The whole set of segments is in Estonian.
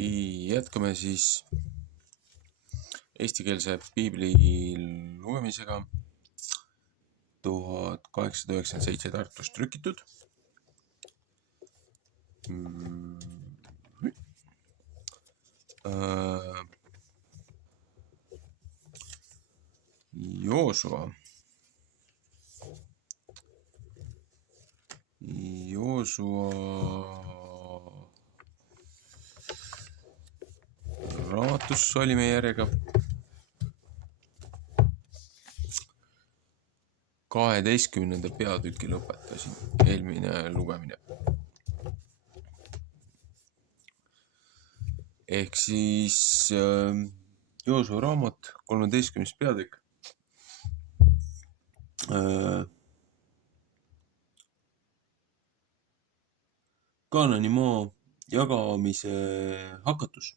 Jätkame siis eestikeelse piibli lugemisega. 1897 Tartus trükitud. Joosua raamatus olime järjega 12. peatüki lõpetasin, eelmine lugemine. Ehk siis Joosua raamat, 13. peatükk. Kaanani maa jagamise hakatus.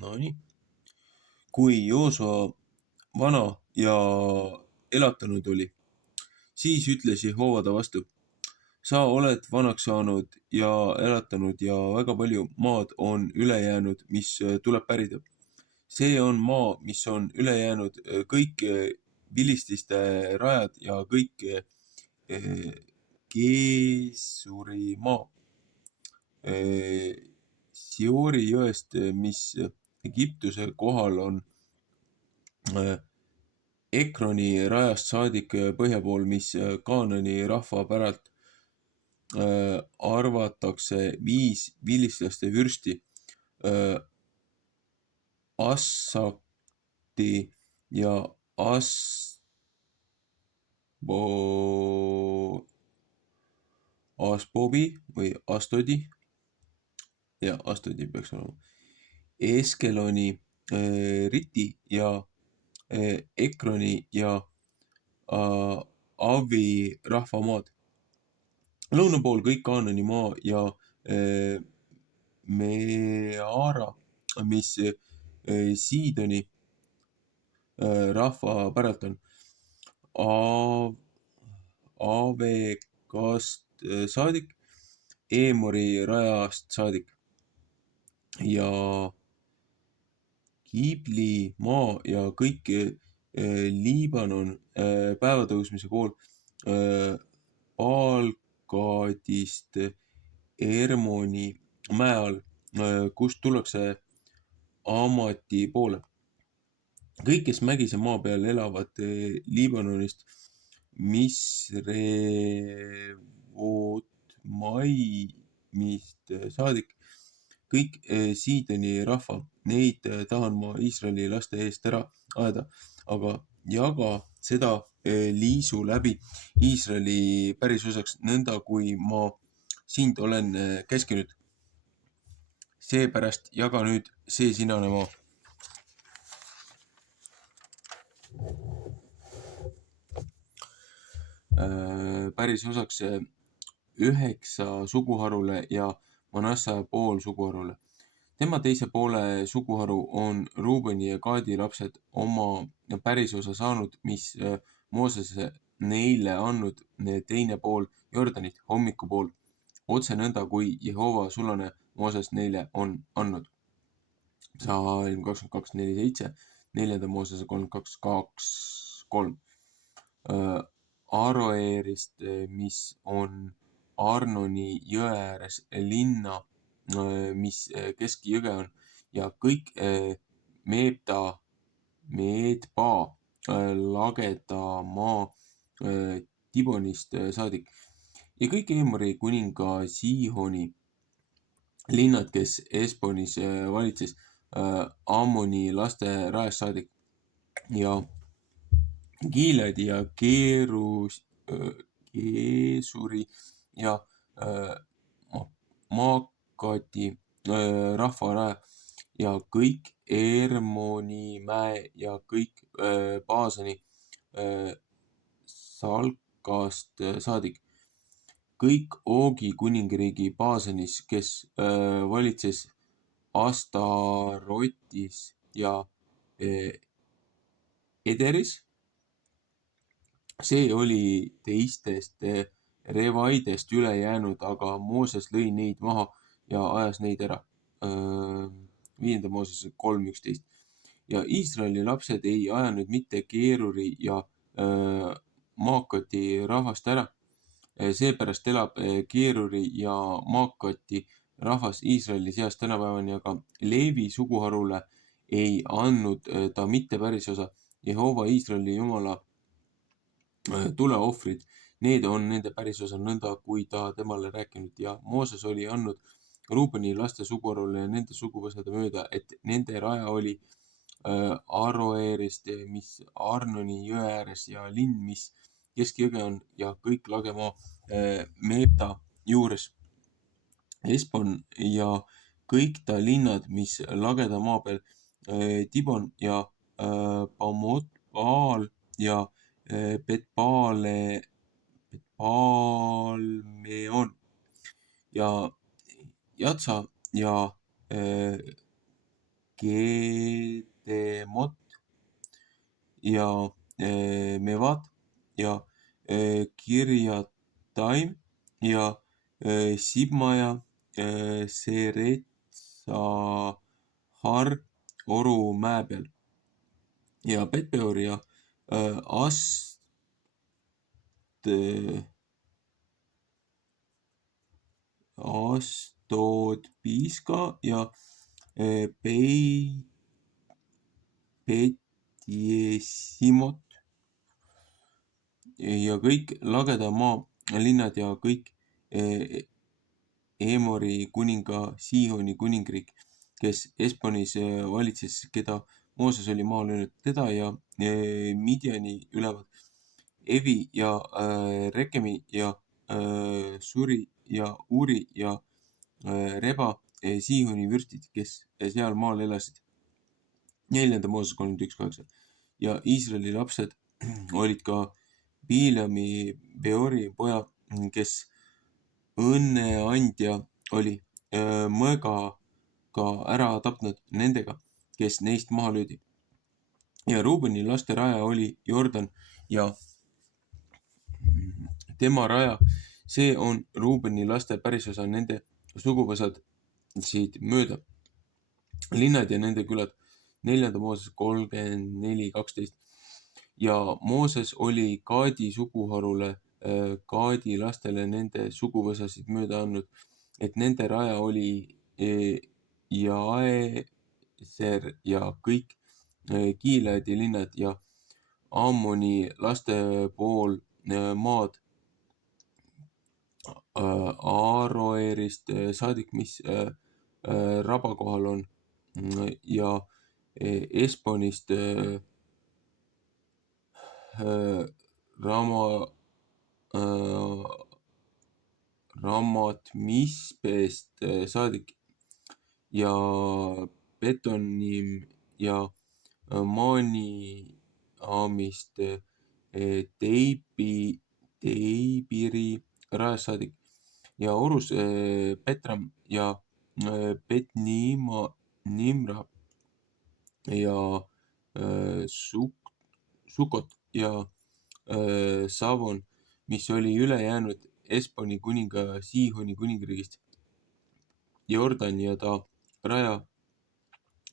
Nonii. Kui Joosua vana ja elatanud oli, siis ütles Jehova ta vastu: sa oled vanaks saanud ja elatanud ja väga palju maad on üle jäänud, mis tuleb pärida. See on maa, mis on üle jäänud, kõik vilististe rajad ja kõik Geesuri maa. Siori jõest, mis Egiptuse kohal on, Ekroni rajast saadik põhja pool, mis Kaanani rahva päralt arvatakse 5 vilistlaste vürsti, Assakti ja Asbobi või Astodi, ja Astodi peaks olema, Eskeloni, Riti ja Ekroni ja Avi rahvamaad. Lõuna pool kõik Kaanani maa ja Meara, mis Siidoni rahva päralt on, Avekast saadik, Eemori rajast saadik ja Kibli maa ja kõik Liibanon päevatõusmise pool, Paalgadist Ermoni mäe all, kust tullakse Amati poole. Kõik, kes mägise maa peal elavad Liibanonist Misrevot maimist saadik, kõik Siidoni rahva, neid tahan ma Iisraeli laste eest ära ajada, aga jaga seda liisu läbi Iisraeli pärisosaks, nõnda kui ma sind olen käskinud. Seepärast jaga nüüd see sinane maa. Pärisosaks 9 suguharule ja Manassa pool suguharule. Tema teise poole suguharu on Ruubeni ja Gaadi lapsed oma pärisosa saanud, mis Mooses neile andnud teine pool Jordanit, hommikupool, otse nõnda, kui Jehova sulane Mooses neile on andnud. Psalm 22:4-7, 4. Moosese 32:2-3. Aroerist, mis on Arnoni jõe ääres, linna, mis keski jõge on, ja kõik Meedba lageda maa Tibonist saadik ja kõik Eemori kuninga Siihoni linnad, kes Esbonis valitses, Ammoni laste rajast saadik ja Gileadi ja Geesuri ja Maakati rahva raja ja kõik Ermoni mäe ja kõik Baasani Salkast saadik, kõik Oogi kuningriigi Baasanis, kes valitses Astarotis ja Ederis. See oli teistest Revaidest üle jäänud, aga Mooses lõi neid maha ja ajas neid ära. 5. Moosese 3.11. Ja Iisraeli lapsed ei ajanud mitte Keeruri ja Maakati rahvast ära. Seepärast elab Keeruri ja Maakati rahvas Iisraeli seas tänapäevani, aga Leevi suguharule ei andnud ta mitte päris osa. Jehova Iisraeli Jumala tuleohvrid, need on nende pärisosa nõnda, kui ta temale rääkinud. Ja Mooses oli andnud Ruubeni laste suguharule ja nende suguvõsade mööda, et nende raja oli Aroerist, mis Arnoni jõe ääres ja linn, mis keskjõge on ja kõik lagemaa Meeta juures. Espon ja kõik ta linnad, mis lageda maa peal, Tibon ja Pamotbaal ja Betpaalmeon ja Jatsa ja Kedemot ja Mevat ja Kirjataim ja Sibmaja, Seretsahar Oru mäe peal ja Betpeor ja Astod Piiska ja Petjesimot ja kõik lageda maa linnad ja kõik Emori kuninga Siihoni kuningriik, kes Esponis valitses, keda Mooses oli maal löönud, teda ja Midjani ülevad, Evi ja Rekemi ja Suri ja Uri ja Reba, Siihoni vürstid, kes seal maal elasid. 4. Mooses 31.8. Ja Iisraeli lapsed olid ka Biilami Beori poja, kes õnneandja oli, mõõga ka ära tapnud nendega, kes neist maha löödi. Ja Ruubeni laste raja oli Jordan ja tema raja, see on Ruubeni laste pärisosa, nende suguvõsad siit mööda. Linnad ja nende külad. 4. Mooses 34.12. Ja Mooses oli Gaadi suguharule Gaadi lastele nende suguvõsasid mööda andnud, et nende raja oli Jaeser ja kõik Gileadi linnad ja Ammoni laste pool maad Aroerist saadik, mis raba kohal on, ja Esponist Ramat-Mispest saadik ja Betonim ja Maaniamist Teibiri rajast saadik ja Orus Petram ja Nimra ja Sukot ja Savon, mis oli üle jäänud Esponi kuninga Siihoni kuningriigist, Jordan ja ta raja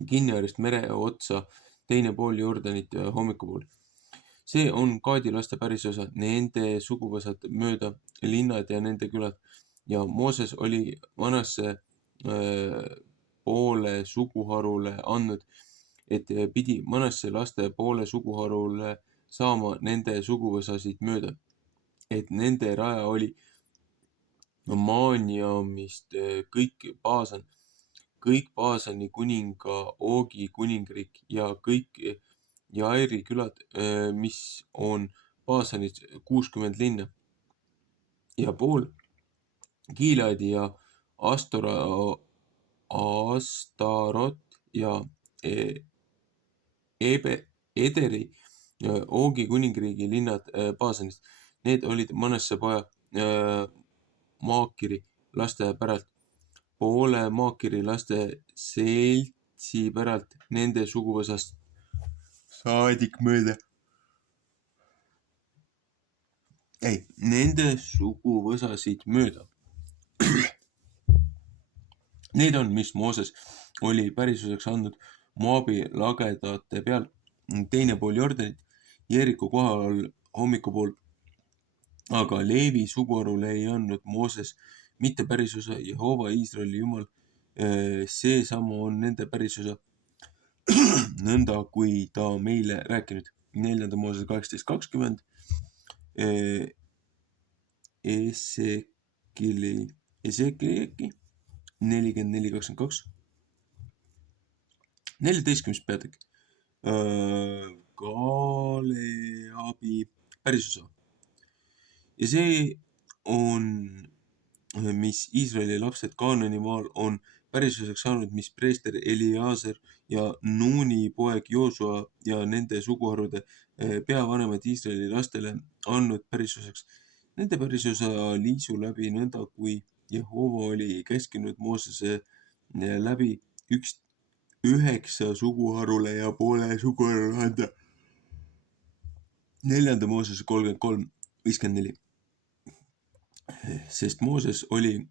Kinnearist mere otsa, teine pool Jordanit hommikupool. See on Gaadi laste pärisosa, nende suguvõsad mööda linnad ja nende külad. Ja Mooses oli vanasse poole suguharule andnud, et pidi Manasse laste poole suguharule saama nende suguvõsasid mööda, et nende raja oli Maaniamist kõik Baasani kuninga Oogi kuningriik ja kõik Jairi külad, mis on Baasanis 60 linna ja pool Gileadi ja Astarot ja Ederi Oogi kuningriigi linnad Baasanist. Need olid Manasse poja Maakiri laste päralt, poole Maakiri laste seltsi päralt nende suguvõsast saadik mööda. nende suguvõsasid mööda. Need on, mis Mooses oli pärisuseks andnud Moabi lagedate peal, teine pool Jordanit, Jeeriku kohal hommikupool. Aga Leevi suguharule ei andnud Mooses mitte pärisuse, Jehova Iisraeli Jumal, seesama on nende pärisuse, nõnda kui ta meile rääkinud. 4. Mooses 18:20, Esekieli 44:22, 14. peatükk, Kaleabi pärisuse. Ja see on, mis Iisraeli lapsed Kaanani maal on pärisuseks saanud, mis preester Eliaaser ja Nuuni poeg Joosua ja nende suguharude peavanemad Iisraeli lastele andnud pärisuseks. Nende pärisuse liisu läbi, nõnda kui Jehova oli käskinud Moosese läbi 9 suguharule ja poole suguharule anda. 4. Moosese 33:54. Sest Mooses oli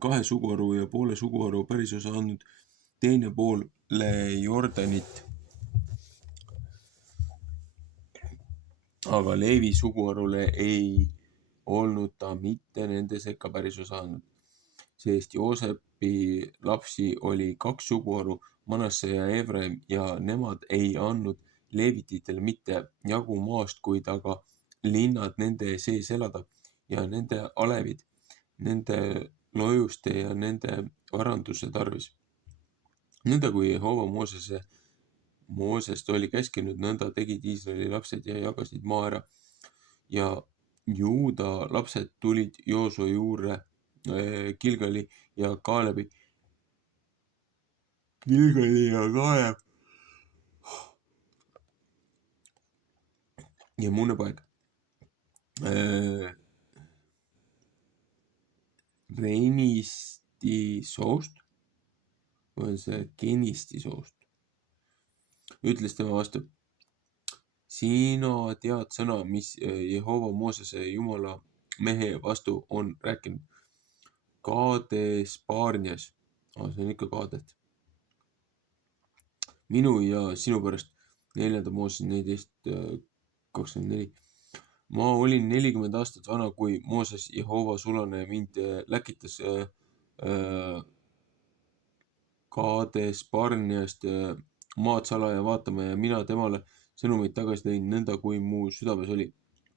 2 suguharu ja poole suguharu pärisuse andnud teine poole Jordanit. Aga Leevi suguharule ei olnud ta mitte nende sekka pärisuse andnud, sest Joosepi lapsi oli 2 suguharu, Manasse ja Efraim, ja nemad ei andnud leevititele mitte jagu maast, kuid aga linnad nende sees elada ja nende alevid, nende lojuste ja nende varanduse tarvis. Nõnda kui Jehova Moosest oli käskinud, nõnda tegid Iisraeli lapsed ja jagasid maa ära. Ja Juuda lapsed tulid Joosua juurde Gilgali ja Kaalebi. Gilgali ja Kaaleb ja Munne poeg Renisti soost, või on see Genisti soost, ütles tema vastu: sina tead sõna, mis Jehova Moosese Jumala mehe vastu on rääkinud. Kaades Barnias, see on ikka Kaadet, minu ja sinu pärast. 4. Mooses 14:24. Ma olin 40 aastat vana, kui Mooses, Jehova sulane, mind läkitas Kaades Barniast maad salaja vaatama ja mina temale sõnumeid tagasi tõin, nõnda kui mu südames oli.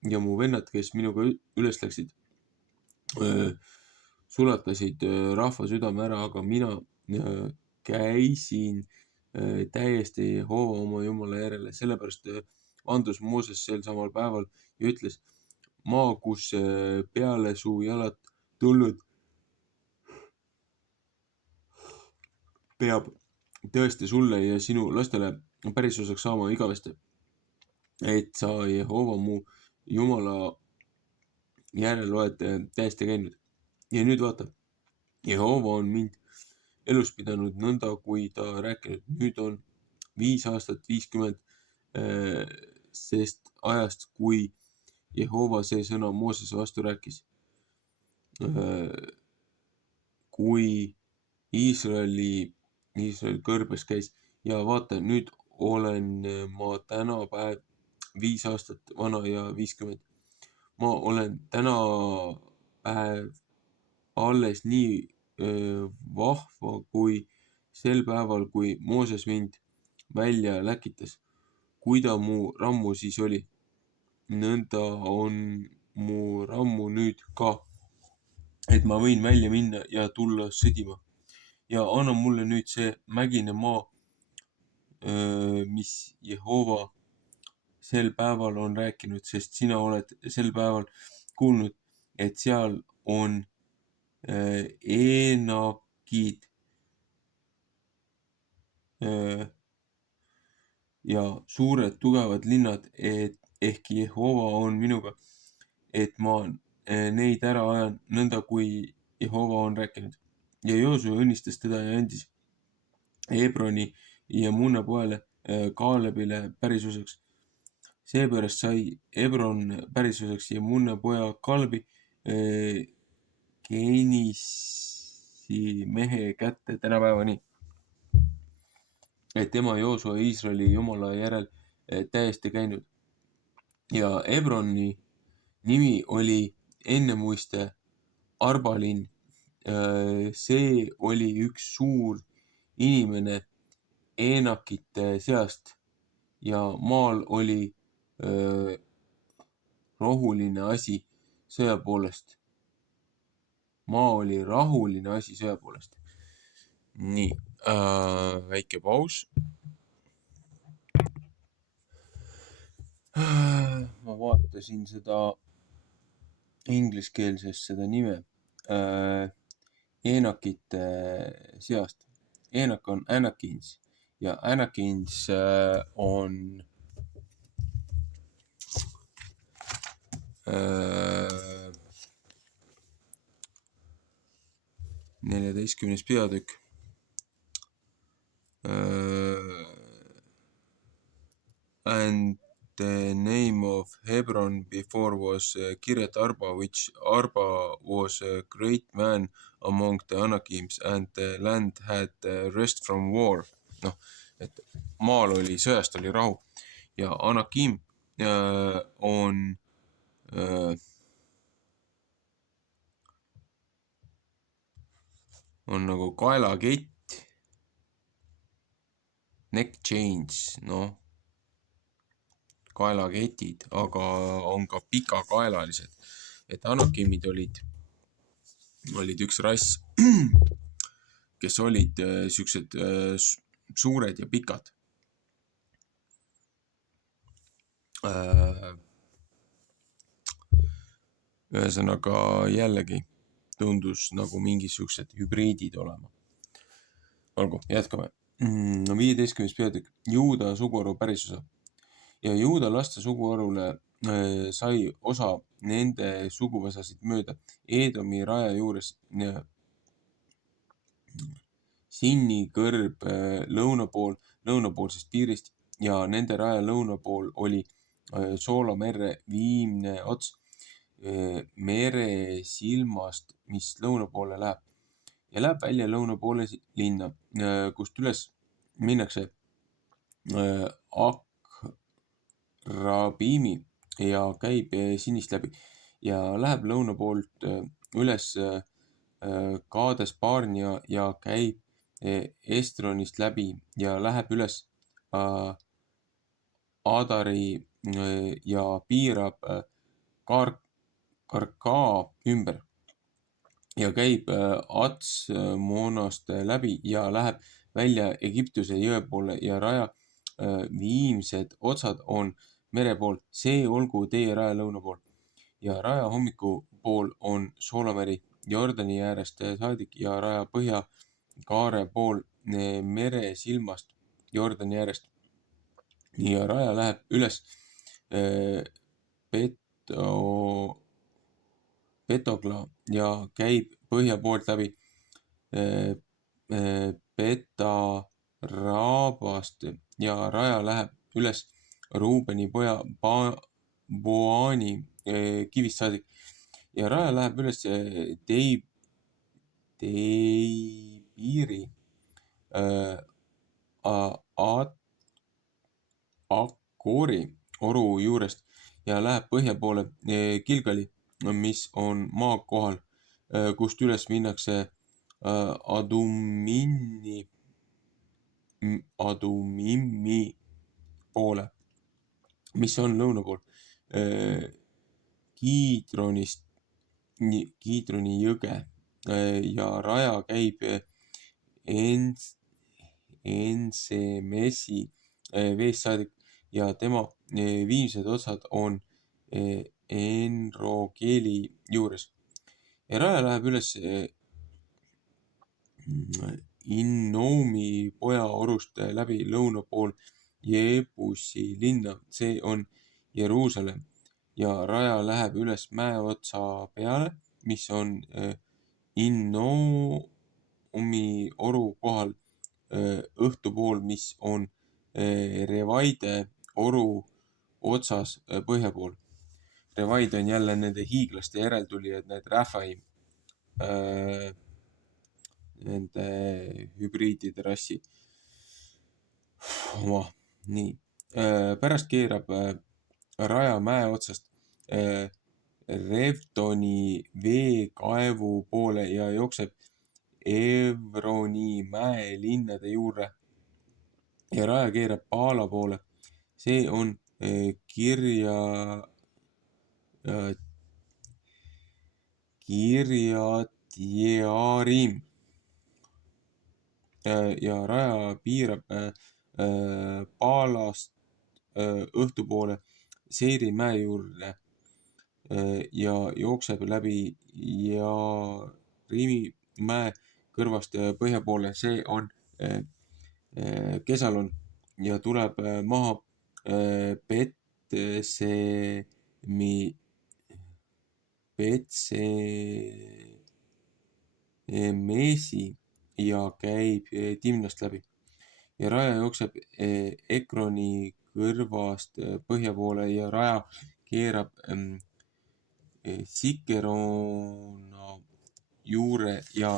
Ja mu vennad, kes minuga üles läksid, sulatasid rahva südame ära, aga mina käisin täiesti Jehova oma Jumala järele. Sellepärast vandus Mooses sel samal päeval ja ütles: maa, kus peale su jalad tulnud, peab tõesti sulle ja sinu lastele pärisuseks saama igavesti, et sa Jehova mu Jumala järel oled täiesti käinud. Ja nüüd vaata, Jehova on mind elus pidanud nõnda, kui ta rääkinud. Nüüd on 5 aastat 50 sest ajast, kui Jehova see sõna Moosese vastu rääkis. Kui Iisrael kõrbes käis, ja vaata, nüüd olen ma tänapäev 5 aastat vana ja 50. Ma olen tänapäev alles nii vahva kui sel päeval, kui Mooses mind välja läkitas. Kui ta mu rammu siis oli, nõnda on mu rammu nüüd ka, et ma võin välja minna ja tulla sõdima. Ja anna mulle nüüd see mägine maa, mis Jehova sel päeval on rääkinud, sest sina oled sel päeval kuulnud, et seal on Eenakid ja suured tugevad linnad, et ehk Jehova on minuga, et ma neid ära ajan, nõnda kui Jehova on rääkinud. Ja Joosua õnnistas teda ja andis Hebroni ja Munne poele Kaalebile pärisuseks, seepärast sai Hebron pärisuseks Jemunne poja Kalbi Kenisi mehe kätte tänapäevani, et tema Joosua Iisraeli jumala järel täiesti käinud. Ja Hebroni nimi oli ennemuiste Arbalinn. See oli üks suur inimene Eenakite seast ja maal oli rahuline asi sõja poolest. Maa oli rahuline asi sõja poolest. Nii, väike paus. Ma vaatasin seda ingliskeelses seda nime Eenakite seast. Eenak on Anakins ja Anakins on 14. peatükk. And the name of Hebron before was Kiryat Arba, which Arba was a great man among the Anakims, and the land had rest from war. Noh, et maal oli, sõjast oli rahu ja Anakim on nagu kaelakett, neck chains, noh, kaelaketid, aga on ka pikakaelalised. Et Anakimid olid üks rass, kes olid siuksed suured ja pikad. Ühesõnaga jällegi tundus nagu mingisugused hübriidid olema. Olgu, jätkame. 15. peatükk. Juuda suguharu pärisuse. Ja Juuda laste suguharule sai osa nende suguvõsasid mööda Eedomi raja juures Sinni kõrb lõunapoolsest piirist ja nende raja lõunapool oli Soola mere viimne ots mere silmast, mis lõunapoole läheb ja läheb välja lõunapoole linna, kust üles minnakse Akrabimi ja käib Sinist läbi ja läheb lõuna poolt üles Kaades Barnea ja käib Estronist läbi ja läheb üles Adari ja piirab Karkaa ümber ja käib Atsmonast läbi ja läheb välja Egiptuse jõe poole ja raja viimsed otsad on mere pool. See olgu teie raja lõuna pool. Ja raja hommiku pool on Soolameri Jordani äärest saadik ja raja põhja kaare pool mere silmast Jordani äärest. Ja raja läheb üles Petogla ja käib põhja poolt läbi Betarabast ja raja läheb üles Ruubeni poja Boani kivist saadik ja raja läheb üles Deibiri Akori oru juurest ja läheb põhja poole Gilgali, mis on maa kohal, kust üles minnakse Adumimi poole, mis on lõuna pool Kiidroni jõge ja raja käib Ensemesi veest saadik ja tema viimsed otsad on Enrogeeli juures. Ja raja läheb üles Innomi poja orust läbi lõuna pool Jeebusi linna, see on Jeruusalemm ja raja läheb üles mäeotsa peale, mis on Innomi oru kohal õhtu pool, mis on Revaide oru otsas põhja pool. Revaid on jälle nende hiiglaste järeltulijad, need Räfaim, nende hübriidide rassi oma. Nii. Pärast keerab raja mäe otsast Revtoni veekaevu poole ja jookseb Evroni mäelinnade juurde ja raja keerab Paala poole. See on Kirjat-Jearim ja raja piirab Paalast õhtupoole Seiri mäe juurde ja jookseb läbi Jaarimi mäe kõrvast põhja poole. See on Kesalon ja tuleb maha Betsemesi ja käib Timnast läbi. Ja raja jookseb Ekroni kõrvast põhja poole ja raja keerab Sikerona juure ja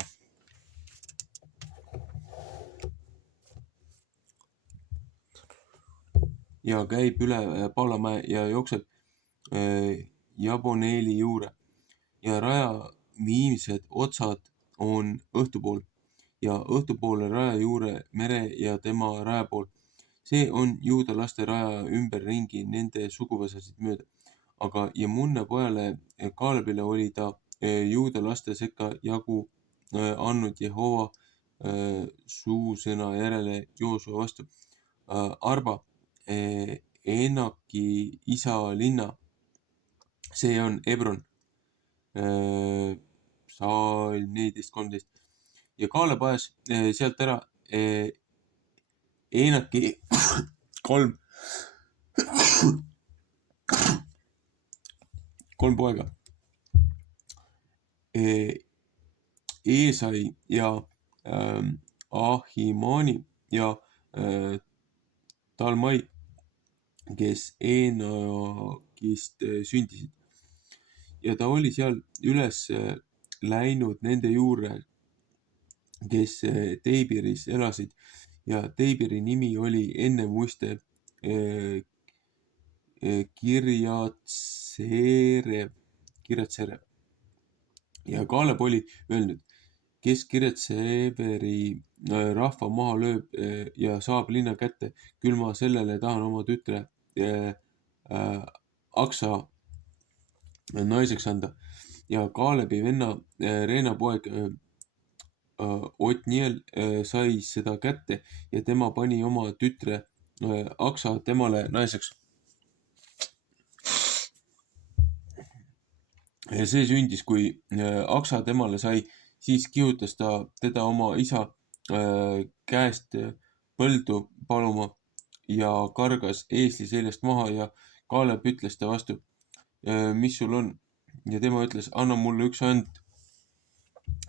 käib üle Paalamäe ja jookseb Jaboneeli juure. Ja raja viimsed otsad on õhtupool ja õhtupoole raja juure mere ja tema raja pool. See on juuda laste raja ümberringi nende suguvõsasid mööda. Aga Jemunne pojale Kaalebile oli ta juuda laste sekka jagu andnud Jehova suusõna järele Joosua vastu. Arba, Enaki isa linna, see on Ebron, Psalm 14:13. Ja Kaaleb ajas sealt ära Enaki kolm poega, Eesai ja Ahimani ja Talmai, kes Enakist sündisid. Ja ta oli seal üles läinud nende juurde, kes Teibiris elasid ja Teibiri nimi oli enne muiste Kirjatserev. Ja Kaaleb oli öelnud, kes Kirjatseveri rahva maha lööb ja saab linna kätte, küll ma sellele tahan oma tütre Aksa naiseks anda. Ja Kaalebi venna Reena poeg Otniel sai seda kätte ja tema pani oma tütre Aksa temale naiseks. Ja see sündis, kui Aksa temale sai, siis kihutas ta teda oma isa käest põldu paluma ja kargas eesli seljast maha ja Kaaleb ütles ta vastu, mis sul on? Ja tema ütles, anna mulle üks and,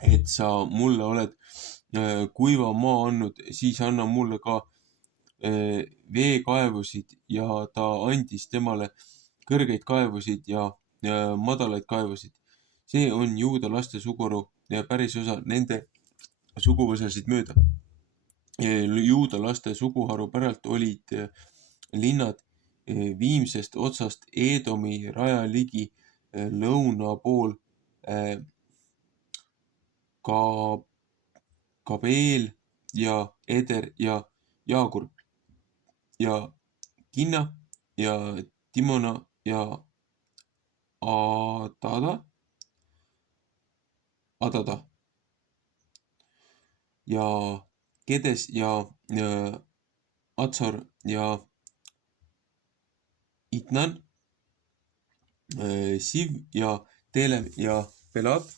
et sa mulle oled kuiva maa andnud, siis anna mulle ka veekaevusid ja ta andis temale kõrgeid kaevusid ja madalaid kaevusid. See on juuda laste suguharu ja päris osa nende suguvõsasid mööda. Juuda laste suguharu päralt olid linnad viimsest otsast Eedomi raja ligi lõuna pool Kabeel ja Eder ja Jaagur ja Kinna ja Timona ja Adada ja Kedes ja Atsor ja Itnan, Siv ja Telem ja Pelaot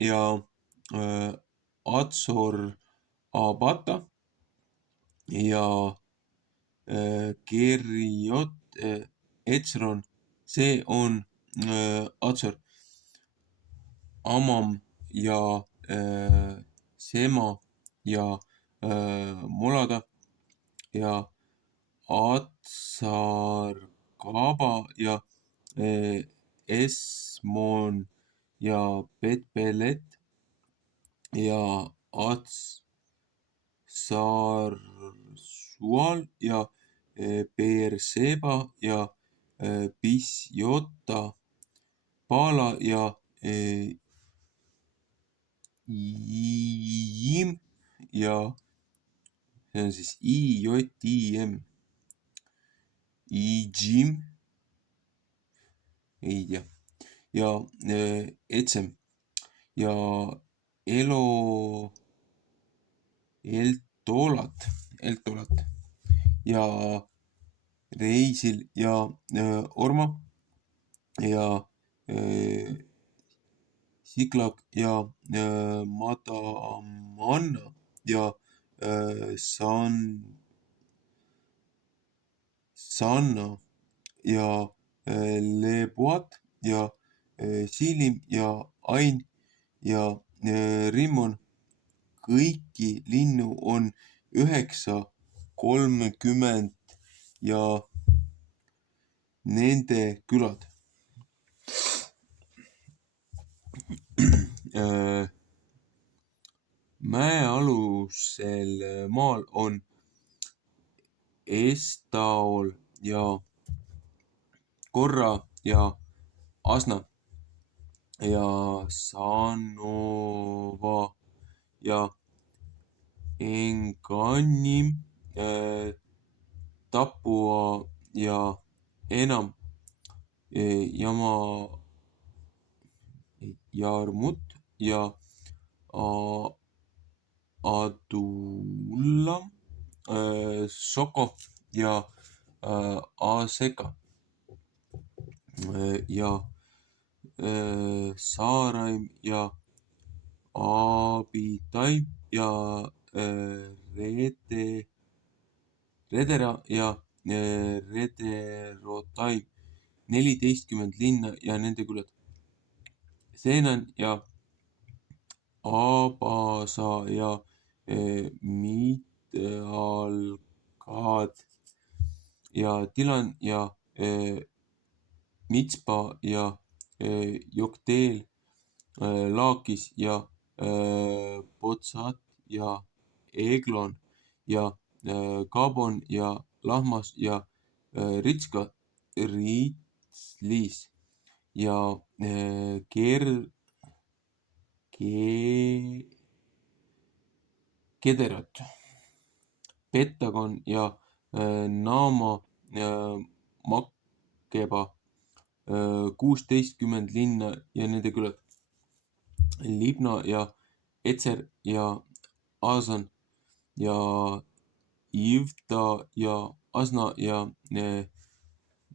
ja Atsor Abata ja Keriot Etsron, see on Atsor, Amam ja Sema ja Molada ja Atsarkaba ja Esmon ja Betpelet ja Atsarsual ja Beerseba ja Pisjota, Paala ja Iim ja see on siis IJIM, Iijim, ei tea, ja Etsem ja Eltolat ja Reisil ja Orma ja Siklag ja Madamanna ja Sanna ja Leboat ja Silim ja Ain ja Rimmon. Kõiki linnu on 930 ja nende külad. Mäealusel maal on Estaol ja Korra ja Asna ja Sanova ja Enganim, Tapua ja Enam, Jarmut ja Adullam, Soko ja Aseka ja Saaraim ja Abitaim ja Redera ja Rederotaim, 14 linna ja nende külad. Seenan ja Abasa ja Midalgad ja Tilan ja Mitspa ja Jokteel, Laakis ja Potsat ja Eglon ja Kabon ja Lahmas ja Ritslis ja Kederot, Petagon ja Naama Makeba, 16 linna ja nende külad. Libna ja Etser ja Aasan ja Ivta ja Asna ja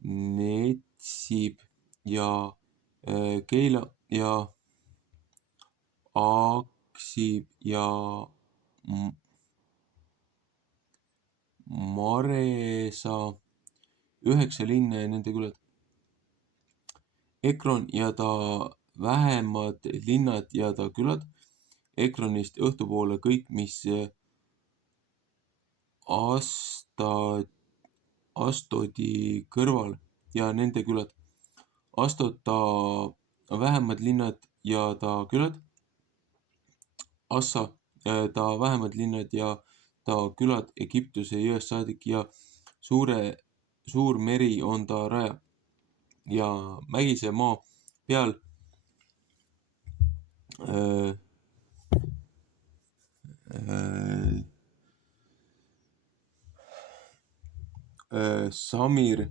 Netsib ja Keila ja Aksib ja Maresa, 9 linna ja nende külad. Ekron ja ta vähemad linnad ja ta külad. Ekronist õhtupoole kõik, mis Astodi kõrval ja nende külad. Astod ta vähemad linnad ja ta külad. Assa ta vähemad linnad ja ta külad Egiptuse jõest saadik ja suur meri on ta raja ja mägise maa peal Samir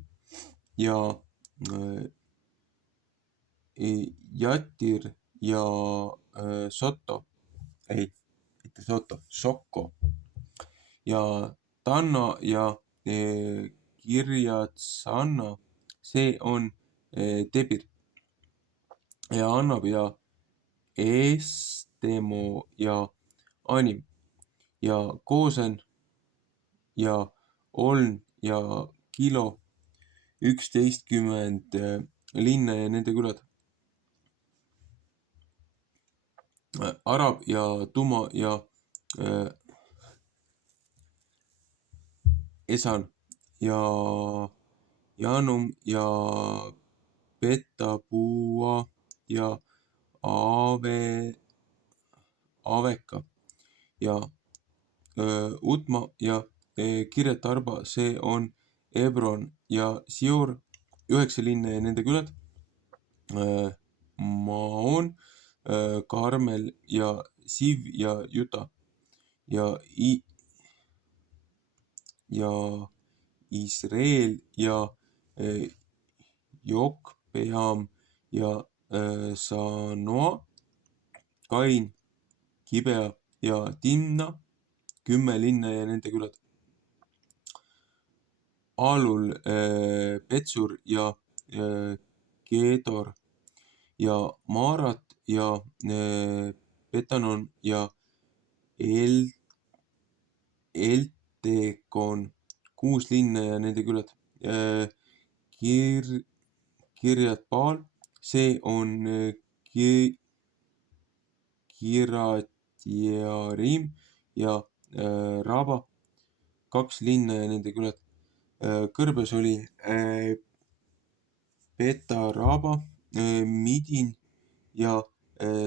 ja Jatir ja Soto, ei, mitte Soto, Sokko ja Tanna ja Kirjatsanna, see on Debir ja Annab ja Estemo ja Anim ja Koosen ja Oln ja Kilo, 11 linna ja nende külad. Arab ja Tuma ja Esan ja Janum ja Petapua ja Aveka ja Utma ja Kiret Arba, see on Hebron ja Sior, 9 linna ja nende külad, Maon, Karmel ja Siv ja Juta ja Israel ja Jokbeam ja Sanoa, Kain, Kibea ja Timna, 10 linna ja nende külad, Aalul, Petsur ja Kedor ja Maarat ja Betanon ja Eltekon, 6 linna ja nende külad, Kirjat Baal, see on Kirat-Jearim ja Raba, 2 linna ja nende külad, kõrbes oli Betaraba, Midin ja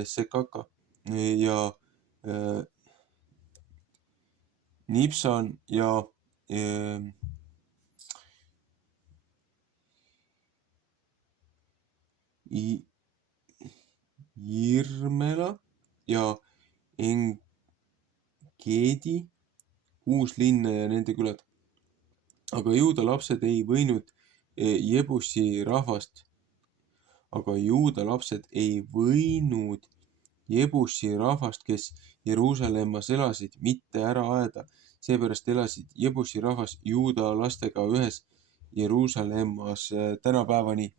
Sekaka ja Nipsan ja Jirmela ja Engedi, 6 linna ja nende külad. Aga Juuda lapsed ei võinud Jebusi rahvast, kes Jeruusalemmas elasid, mitte ära ajada. Seepärast elasid Jebusi rahvas Juuda lastega ühes Jeruusalemmas tänapäevani.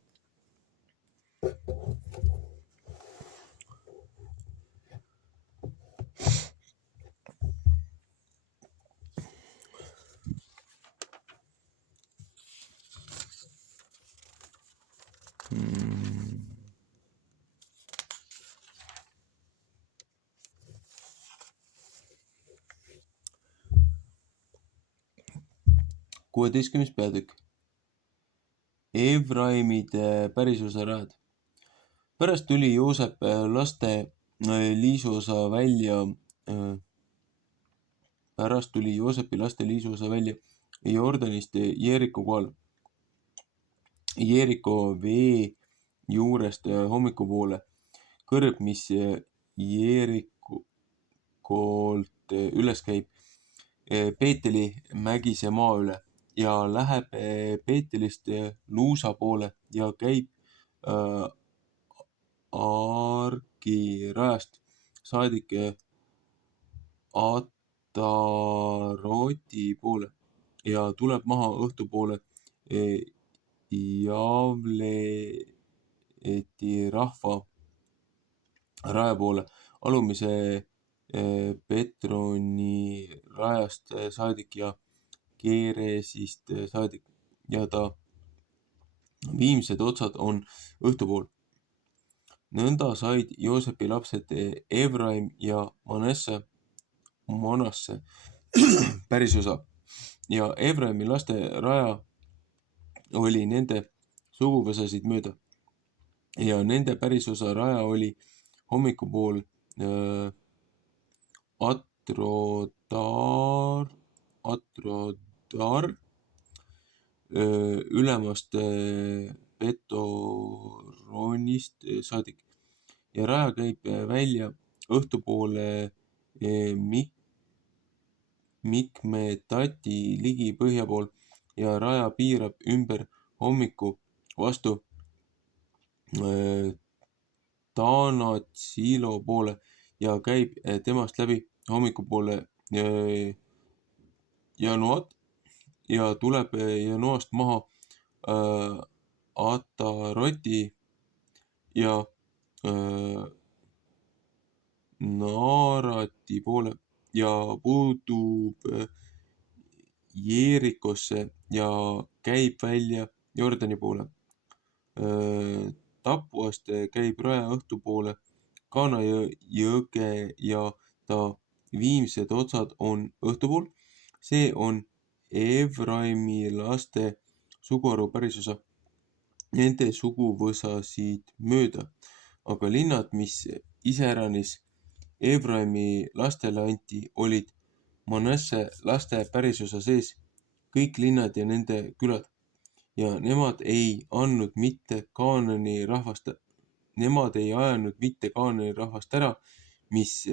Kuueteistkümnes peatükk. Efraimide pärisosa rajad. Pärast tuli Joosep laste liisuosa välja Jordanist Jeeriko kohal, Jeeriko vee juurest hommikupoole, kõrb, mis Jeerikolt üles käib Peeteli mägise maa üle ja läheb Peetelist Luusa poole ja käib Arki rajast saadik Ataroti poole ja tuleb maha õhtupoole Javleeti rahva raja poole, alumise Petroni rajast saadik ja Keresist saadik ja ta viimsed otsad on õhtupool. Nõnda said Joosepi lapsed Efraim ja Manasse pärisosa ja Efraimi laste raja oli nende suguvõsasid mööda ja nende pärisosa raja oli hommikupool Atrodar ülemast Betoronist saadik ja raja käib välja õhtupoole Mikmetati ligi põhja pool ja raja piirab ümber hommiku vastu Taanatsilo poole ja käib temast läbi hommikupoole Janoat ja tuleb Janoast maha Ataroti ja Naarati poole ja puutub Jeerikosse ja käib välja Jordani poole. Tapuast käib raja õhtupoole Kana jõge ja ta viimsed otsad on õhtupool, see on Efraimi laste suguharu pärisosa nende suguvõsasid mööda, aga linnad, mis iseäranis Efraimi lastele anti, olid Manasse laste pärisosa sees, kõik linnad ja nende külad. Ja nemad ei ajanud mitte Kaanani rahvast ära, mis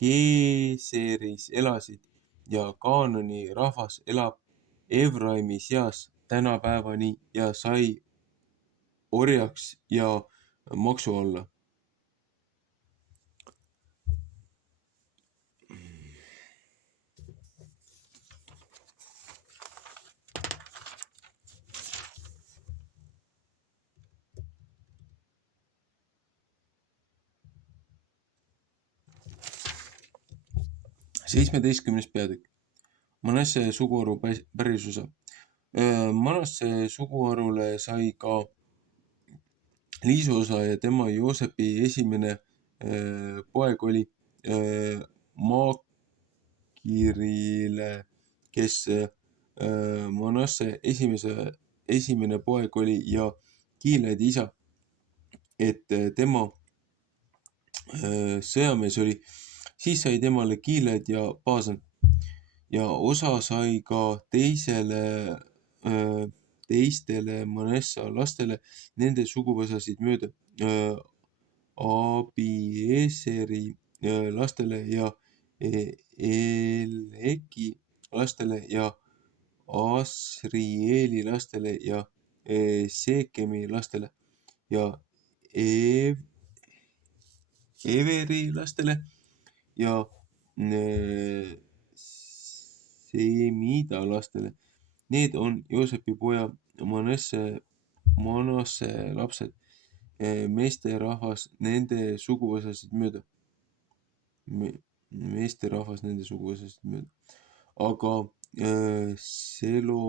Geeseris elasid, ja Kaanani rahvas elab Efraimi seas tänapäevani ja sai orjaks ja maksu alla. Seitsmeteistkümnes peatükk. Manasse suguharu pärisosa. Manasse suguharule sai ka Liisosa ja tema Joosepi esimene poeg oli Maakirile, kes Manasse esimene poeg oli ja Gileadi isa, et tema sõjamees oli. Siis sai temale Gilead ja Baasan ja osa sai ka teistele Manessa lastele nende suguvõsasid mööda, Abieseri lastele ja Eleki lastele ja Asrieli lastele ja Seekemi lastele ja Everi lastele ja Semida lastele. Need on Joosepi poja Manasse lapsed, meesterahvas nende suguvõsasid mööda. Aga Selovaitil,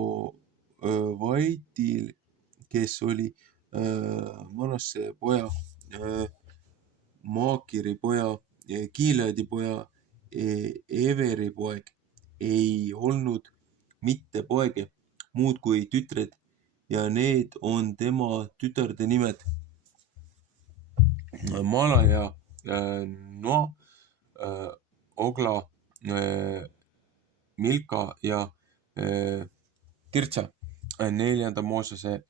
kes oli Manasse poja, Maakiri poja, Gileadi poja, Everi poeg, ei olnud mitte poege, muud kui tütred, ja need on tema tütarde nimed Mala ja Noa, Ogla, Milka ja Tirtsa, 4. Moosese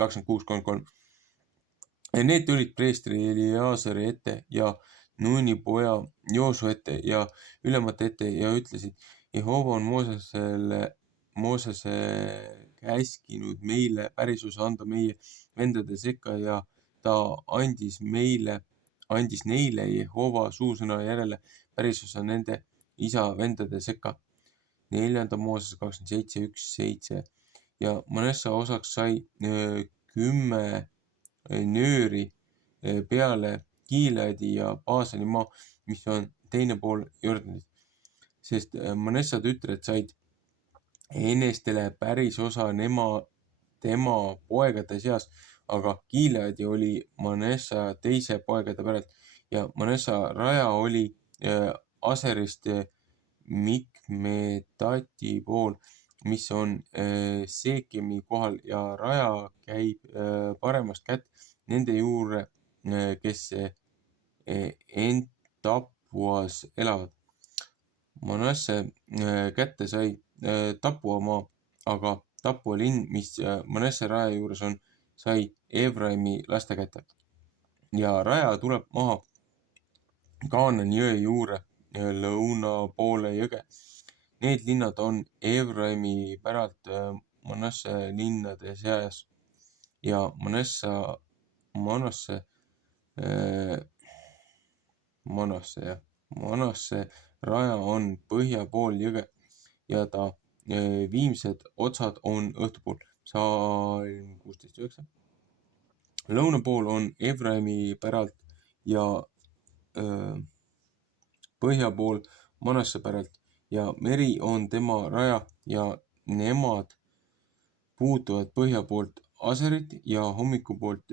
26:33. Need tulid preestri Eliasari ette ja Nuni poja Joosu ette ja ülemate ette ja ütlesid, Jehova on Moosese käskinud meile pärisosa anda meie vendade sekka ja ta andis neile Jehova suusõna järele pärisosa nende isa vendade sekka. 4. Moosese 27:1-7 ja Manessa osaks sai 10 nööri peale Gileadi ja Baasani maa, mis on teine pool Jordanit, sest Manessa tütred said enestele pärisosa tema poegade seas, aga Gileadi oli Manessa teise poegade päralt ja Manessa raja oli Aserist Mikmetati pool, mis on Seekemi kohal, ja raja käib paremast kätt nende juurde, kes Tapuas elavad. Manasse kätte sai Tapua maa, aga Tapua linn, mis Manasse raja juures on, sai Efraimi laste kätte. Ja raja tuleb maha Kaanani jõe juure lõuna poole jõge. Need linnad on Efraimi päralt Manasse linnade seas ja Manasse raja on põhja pool jõge ja ta viimsed otsad on õhtupool. Psalm 16:9. Lõuna pool on Efraimi päralt ja põhja pool Manasse päralt ja meri on tema raja ja nemad puutuvad põhja poolt Aserit ja hommiku poolt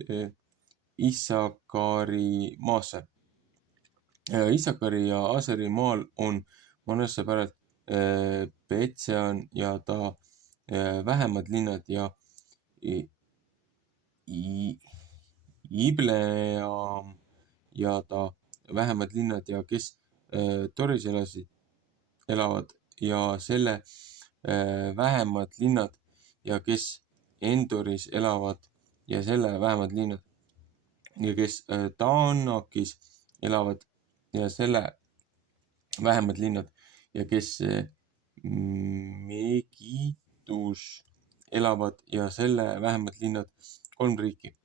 Issakari maasse. Issakari ja Aseri maal on Manasse päralt Betsean ja ta vähemad linnad ja Ibleam ja ta vähemad linnad ja kes Toris elavad ja selle vähemad linnad ja kes Endoris elavad ja selle vähemad linnad ja kes Taanakis elavad ja selle vähemad linnad ja kes Megidus elavad ja selle vähemad linnad, 3 riiki.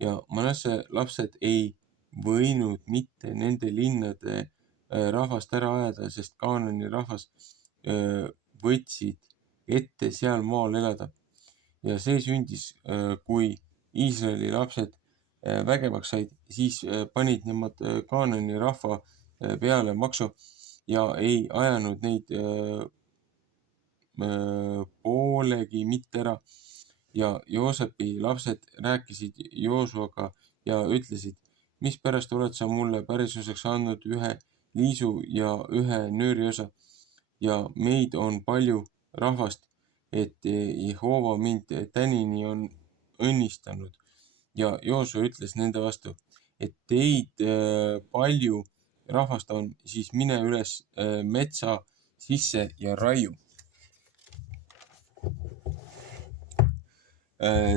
Ja Manasse lapsed ei võinud mitte nende linnade rahvast ära ajada, sest Kaanani rahvas võtsid ette seal maal elada. Ja see sündis, kui Iisraeli lapsed vägevaks said, siis panid nemad Kaanani rahva peale maksu ja ei ajanud neid poolegi mitte ära. Ja Joosepi lapsed rääkisid Joosuaga ja ütlesid, mispärast oled sa mulle pärisuseks andnud ühe liisu ja ühe nööriosa ja meid on palju rahvast, et Jehova mind tänini on õnnistanud. Ja Joosua ütles nende vastu, et teid palju rahvast on, siis mine üles metsa sisse ja raiu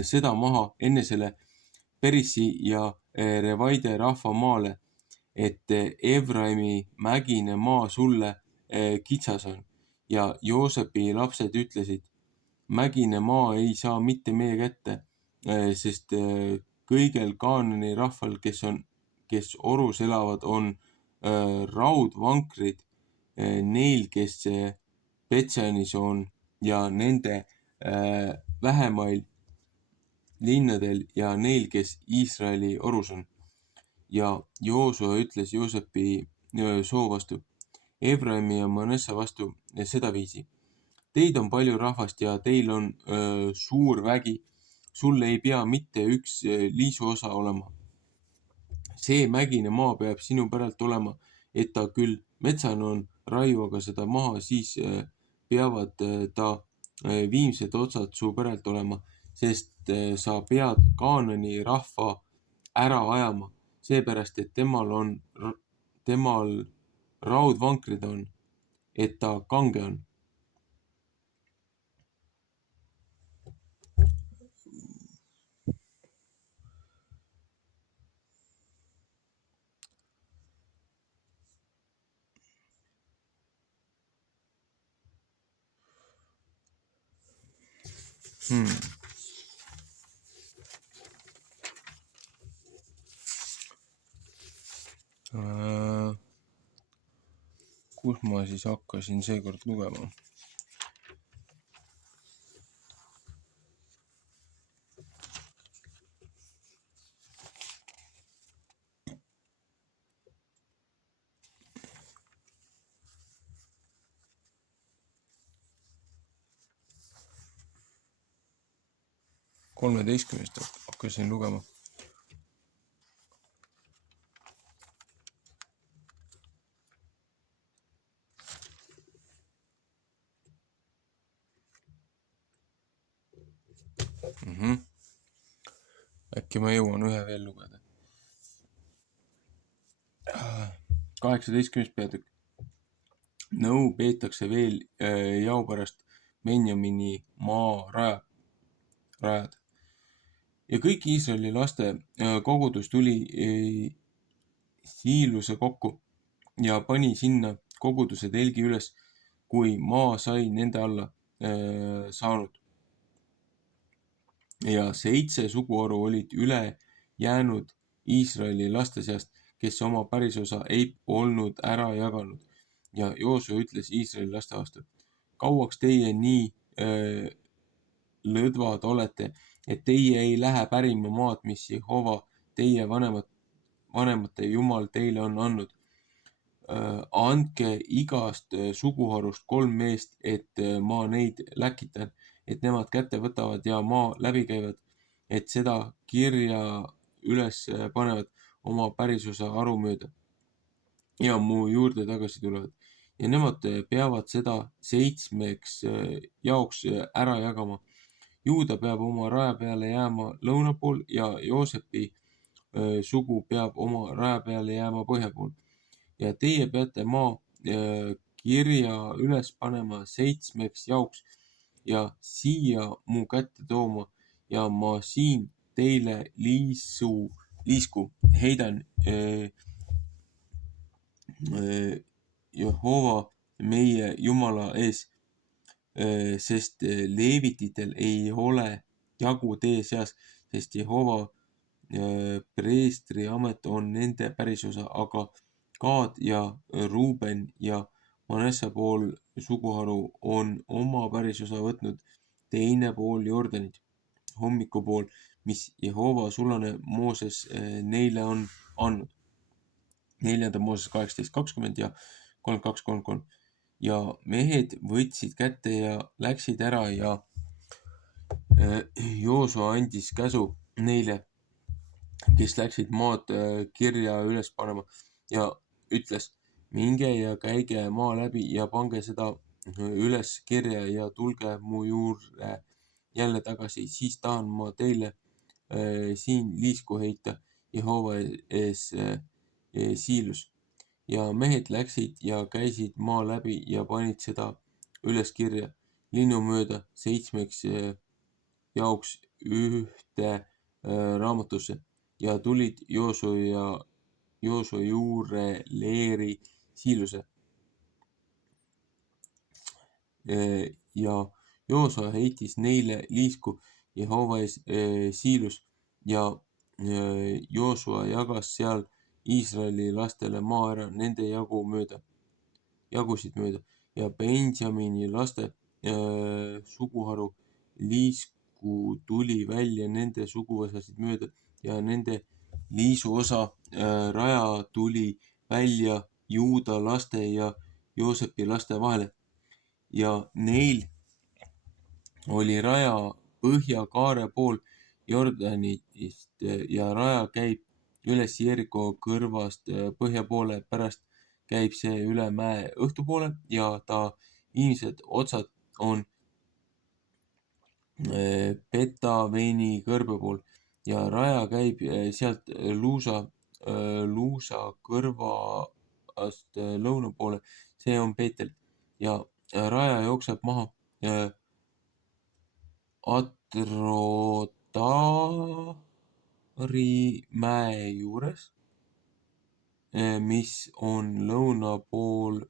seda maha enne selle Perisi ja Revaide rahva maale, et Efraimi mägine maa sulle kitsas on. Ja Joosepi lapsed ütlesid, mägine maa ei saa mitte meie kätte, sest kõigel Kaanani rahval, kes orus elavad, on raudvankrid, neil, kes Betseanis on ja nende vähemail linnadel ja neil, kes Iisraeli orus on. Ja Joosua ütles Joosepi soo vastu, Efraimi ja Manasse vastu sedaviisi. Teid on palju rahvast ja teil on suur vägi. Sul ei pea mitte üks liisuosa olema. See mägine maa peab sinu päralt olema, et ta küll metsana on, raiu aga seda maha, siis peavad ta viimsed otsad su päralt olema, sest sa pead Kaanani rahva ära ajama, seepärast, et temal raudvankrid on, et ta kange on. Kus ma siis hakkasin seekord lugema? Kolmeteistkümnest hakkasin lugema. Äkki ma jõuan ühe veel lugeda. 18. peatükk. Nõu peetakse veel jao pärast Benjamini maarajad. Ja kõik Iisraeli laste kogudus tuli Siiluse kokku ja pani sinna koguduse telgi üles, kui maa sai nende alla saanud. Ja 7 suguharu olid üle jäänud Iisraeli laste seast, kes oma pärisosa ei olnud ära jaganud. Ja Joosua ütles Iisraeli laste vastu, kauaks teie nii lõdvad olete, et teie ei lähe pärima maad, mis Jehova teie vanemate Jumal teile on andnud. Andke igast suguharust 3 meest, et ma neid läkitan, et nemad kätte võtavad ja maa läbi käivad, et seda kirja üles panevad oma pärisosa aru mööda ja mu juurde tagasi tulevad. ja nemad peavad seda 7 jaoks ära jagama. Juuda peab oma raja peale jääma lõuna pool ja Joosepi sugu peab oma raja peale jääma põhja pool. Ja teie peate maa kirja üles panema 7 jaoks ja siia mu kätte tooma ja ma siin teile liisku heidan Jehova meie Jumala ees, sest leevititel ei ole jagu teie seas, sest Jehova preestri amet on nende pärisosa, aga Gaad ja Ruuben ja Manesse pool suguharu on oma pärisosa võtnud teine pool Jordanit, hommikupool, mis Jehova sulane Mooses neile on andnud. 4. Mooses 18:20 ja 32:33. Ja mehed võtsid kätte ja läksid ära ja Joosua andis käsu neile, kes läksid maad kirja üles panema ja ütles, minge ja käige maa läbi ja pange seda üles kirja ja tulge mu juurde jälle tagasi, siis tahan ma teile siin liisku heita Jehova ees Siilus. Ja mehed läksid ja käisid maa läbi ja panid seda üles kirja linnu mööda 7 jaoks ühte raamatusse ja tulid Joosua juurde Leeri Siiluse. Ja Joosua heitis neile liisku Jehova ees Siilus ja Joosua jagas seal Iisraeli lastele maa ära nende jagusid mööda ja Benjamini laste suguharu liisku tuli välja nende suguvõsasid mööda ja nende liisuosa raja tuli välja Juuda laste ja Joosepi laste vahele ja neil oli raja põhjakaare pool Jordanist ja raja käib üles Jeriko kõrvast põhja poole, pärast käib see üle mäe õhtupoole ja ta viimsed otsad on Betaveeni kõrbe pool ja raja käib sealt Luusa kõrvast lõuna poole, see on Beetel ja raja jookseb maha Atrodaari mäe juures, mis on lõuna pool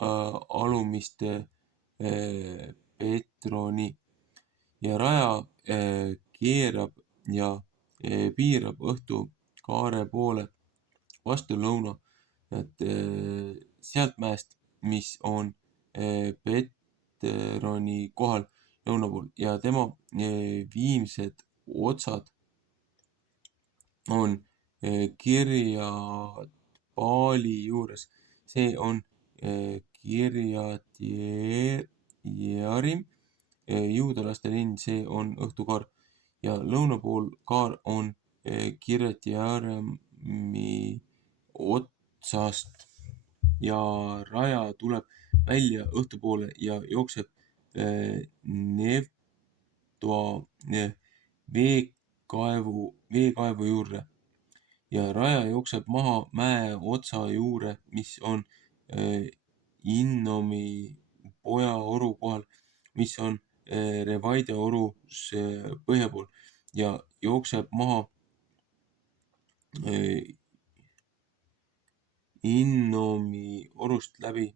alumist Petroni ja raja keerab ja piirab õhtukaare poole vastu lõuna, et sealt mäest, mis on Petroni kohal lõuna pool ja tema viimsed otsad on Kirjat Baali juures, see on Kirjat Jearim, juudalaste linn, see on õhtukaar ja lõuna pool kaar on Kirjat Jearimi otsast ja raja tuleb välja õhtupoole ja jookseb Neftoa veekaevu juurde ja raja jookseb maha mäe otsa juure, mis on Innomi poja oru kohal, mis on Revaide orus põhja pool ja jookseb maha Innomi orust läbi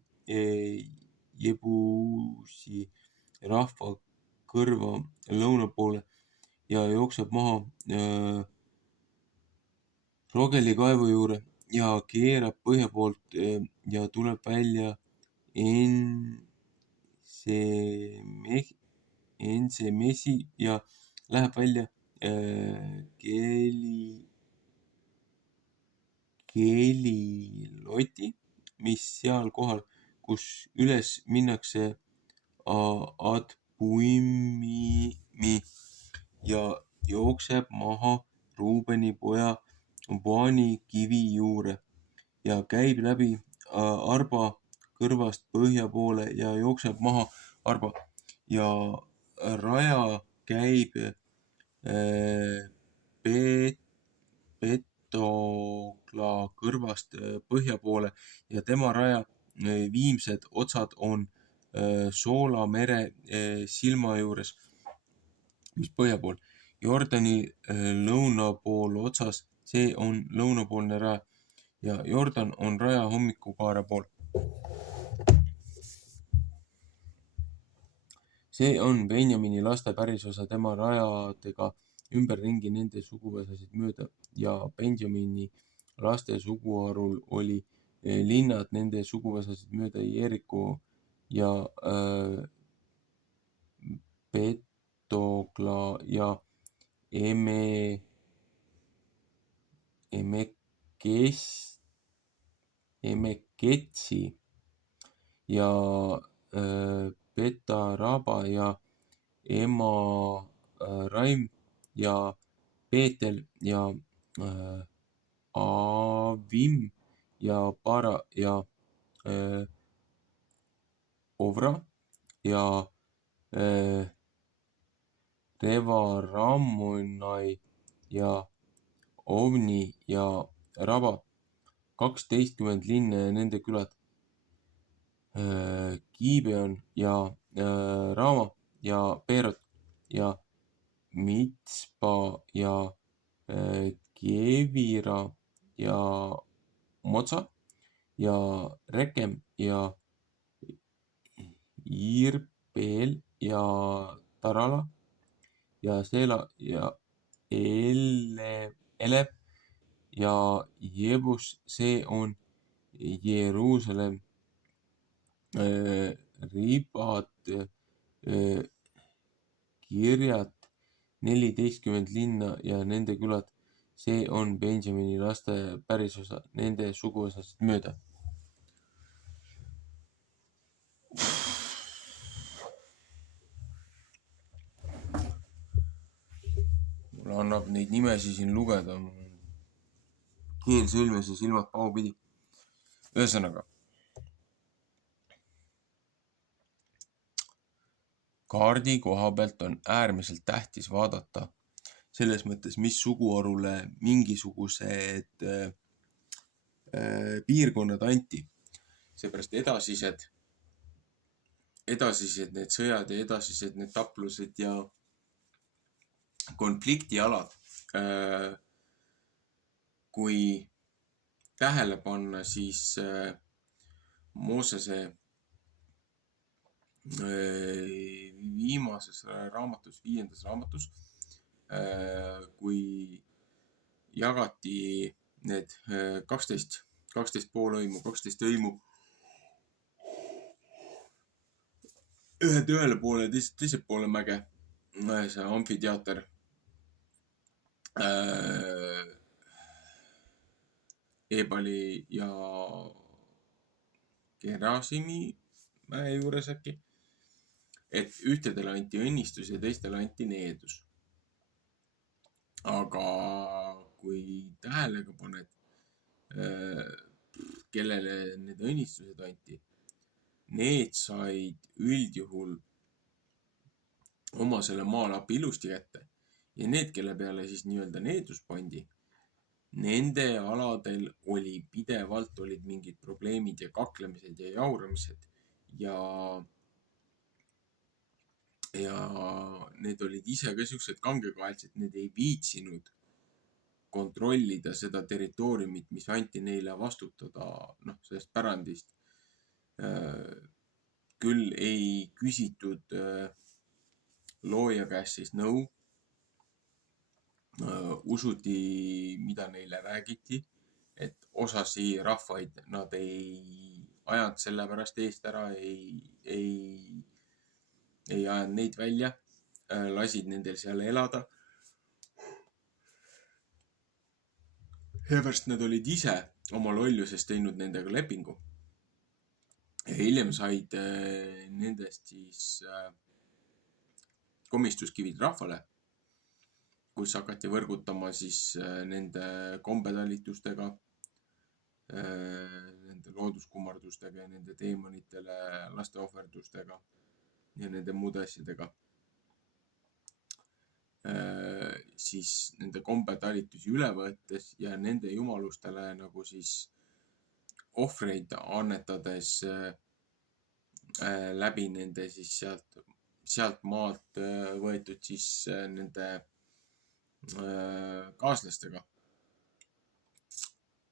Jebuusi rahva kõrva lõuna poole ja jookseb maha Rogeli kaevu juurde ja keerab põhja poolt ja tuleb välja Ensemesi ja läheb välja Keliloti, mis seal kohal, kus üles minnakse Adbuimimi ja jookseb maha Ruubeni poja Baani kivi juure ja käib läbi Arba kõrvast põhja poole ja jookseb maha arba ja raja käib Petokla kõrvast põhja poole ja tema raja viimsed otsad on Soola mere silma juures, mis põhja pool. Jordani lõunapool otsas, see on lõunapoolne raja ja Jordan on raja hommikukaare pool. See on Benjamini laste pärisosa tema rajadega ümberringi nende suguvõsasid mööda ja Benjamini laste suguharul oli linnad nende suguvõsasid mööda Jeeriku ja Petokla ja Emeketsi ja Betaraba ja Emaraim ja Beetel ja Avim ja Para ja Ovra ja Revarammonai ja Ovni ja Raba, 12 linna ja nende külad, Gibeon ja Rama ja Beerot ja Mitspa ja Kevira ja Motsa ja Rekem ja Irpeel ja Tarala ja Sela ja Eleb ja Jebus, see on Jeruusalemm, Ribat, Kirjat, 14 linna ja nende külad, see on Benjamini laste pärisosa nende suguvõsasid mööda. Mulle annab neid nimesi siin lugeda, keel sõlmes ja silmad pahupidi. Ühesõnaga, kaardi koha pealt on äärmiselt tähtis vaadata selles mõttes, mis suguharule mingisugused piirkonnad anti. Seepärast edasised need sõjad ja edasised need taplused ja konfliktialad, kui tähele panna, siis Moosese viimases raamatus, 5. raamatus, kui jagati need 12 poolhõimu, 12 hõimu ühed ühele poole ja teised teisele poole mäge, see amfiteaater, Ebali ja Gerasimi mäe juures äkki, et ühtedele anti õnnistus ja teistele anti needus. Aga kui tähelega paned, kellele need õnnistused anti, need said üldjuhul oma selle maalapi ilusti kätte ja need, kelle peale siis nii-öelda needus pandi, nende aladel olid mingid probleemid ja kaklemised ja jauramised ja need olid ise ka siuksed kangekaelsed, need ei viitsinud kontrollida seda territooriumit, mis anti neile vastutada, sellest pärandist. Küll ei küsitud looja käest siis nõu, usuti, mida neile räägiti, et osasi rahvaid nad ei ajanud sellepärast eest ära, ei ajanud neid välja, lasid nendel seal elada. Seepärast nad olid ise oma lollusest teinud nendega lepingu. Ja hiljem said nendest siis komistuskivid rahvale, kus hakati võrgutama siis nende kombetalitustega, nende looduskummardustega ja nende teemonitele laste ohverdustega ja nende muude asjadega, siis nende kombetalitusi üle võetes ja nende jumalustele nagu siis ohvreid annetades läbi nende siis sealt maalt võetud siis nende kaaslastega.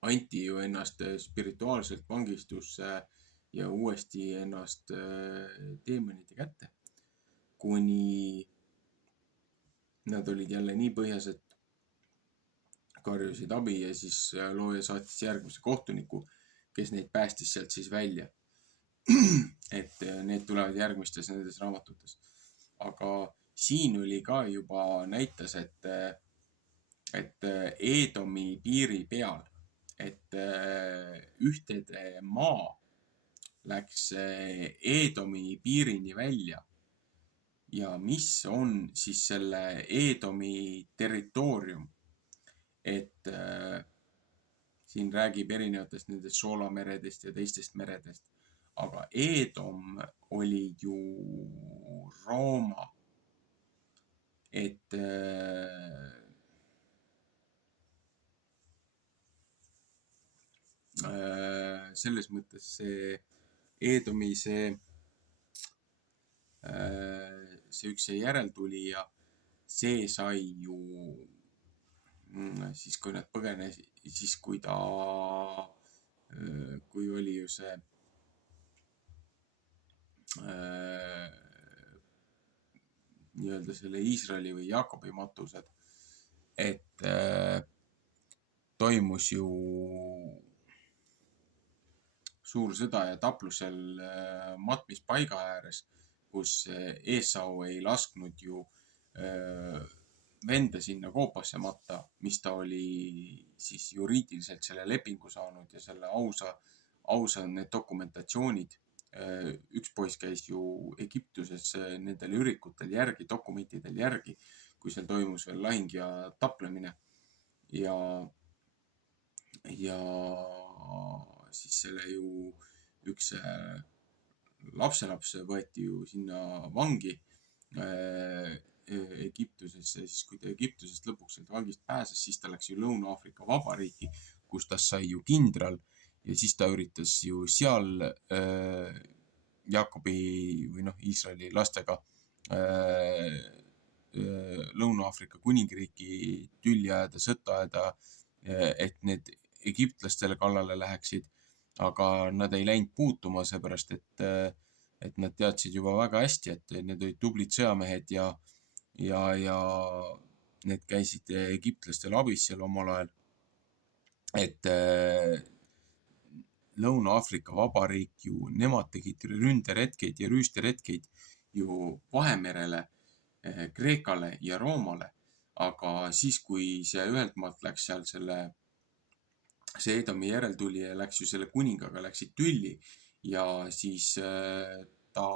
Anti ju ennast spirituaalselt vangistusse ja uuesti ennast teemonite kätte, kuni nad olid jälle nii põhjas, et karjusid abi ja siis looja saatis järgmise kohtuniku, kes neid päästis sealt siis välja. Et need tulevad järgmistes nendes raamatutes. Aga siin oli ka juba näitas, et Eedomi piiri peal, et ühtede maa läks Eedomi piirini välja. Ja mis on siis selle Eedomi territoorium? Et siin räägib erinevatest nendest soolameredest ja teistest meredest. Aga Eedom oli ju Rooma. Et selles mõttes see Eedomi see üks järeltulija, see sai ju siis, kui nad põgenesid, siis kui oli ju see nii-öelda selle Iisraeli või Jaakobi matused, et toimus ju suur sõda ja taplus seal matmispaiga ääres, kus Esau ei lasknud ju venda sinna koopasse matta, mis ta oli siis juriidiliselt selle lepingu saanud ja selle ausa need dokumentatsioonid. Üks poiss käis ju Egiptuses nendel ürikutel järgi, dokumentidel järgi, kui seal toimus veel lahing ja taplemine. Ja siis selle ju üks lapselaps võeti ju sinna vangi Egiptusesse, siis kui ta Egiptusest lõpuks sealt vangist pääses, siis ta läks ju Lõuna-Aafrika Vabariiki, kus ta sai ju kindral ja siis ta üritas ju seal Jaakobi või Iisraeli lastega Lõuna-Aafrika kuningriiki tülli ajada, sõtta ajada, et need egiptlastele kallale läheksid, aga nad ei läinud puutuma, seepärast, et nad teadsid juba väga hästi, et need olid tublid sõjamehed ja need käisid egiptlastele abis seal omal ajal. Et Lõuna-Aafrika Vabariik ju, nemad tegid ründeretkeid ja rüüsteretkeid ju Vahemerele, Kreekale ja Roomale, aga siis, kui see ühelt maalt läks seal see Eedomi järeltulija läks ju selle kuningaga läksid tülli ja siis ta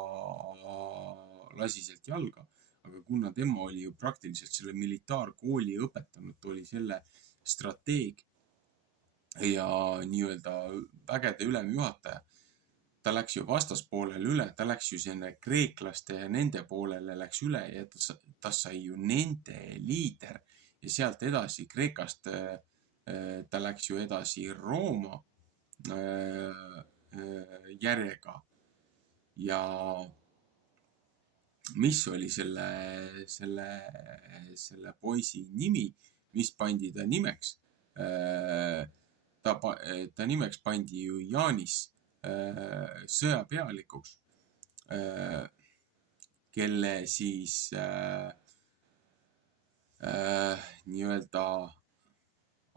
lasi sealt jalga. Aga kuna tema oli ju praktiliselt selle militaarkooli õpetanud, ta oli selle strateeg ja nii-öelda vägede ülemjuhataja, ta läks ju vastaspoolele üle, ta läks ju sinna kreeklaste ja nende poolele läks üle ja ta sai ju nende liider ja sealt edasi Kreekast ta läks ju edasi Rooma järjega ja mis oli selle poisi nimi, mis pandi ta nimeks? Ta nimeks pandi ju Jaanis sõjapealikuks, kelle siis nii-öelda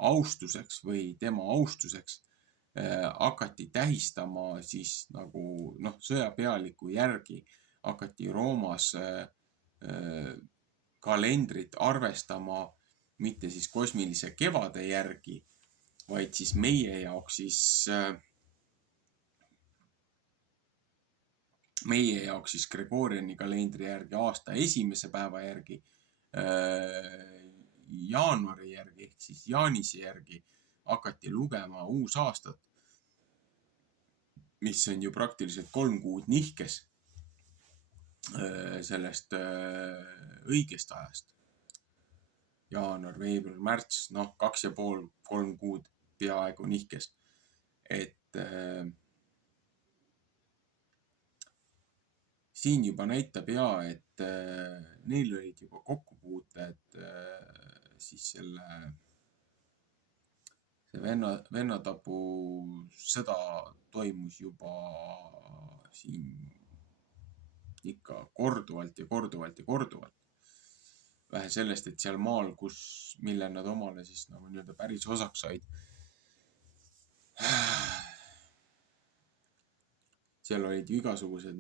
austuseks või tema austuseks hakati tähistama siis nagu sõjapealiku järgi hakati Roomas kalendrit arvestama mitte siis kosmilise kevade järgi, vaid siis meie jaoks Gregoriani kalendri järgi aasta esimese päeva järgi, jaanuari järgi ehk siis Jaanise järgi hakati lugema uusaastat. mis on ju praktiliselt 3 kuud nihkes sellest õigest ajast. Jaanuar, veebruar, märts, 2,5–3 kuud peaaegu nihkes. Et siin juba näitab et neil olid juba kokkupuuted siis see vennatapu sõda toimus juba siin ikka korduvalt ja korduvalt ja korduvalt. Vähe sellest, et seal maal, mille nad omale siis nagu nii-öelda päris osaks said, seal olid ju igasugused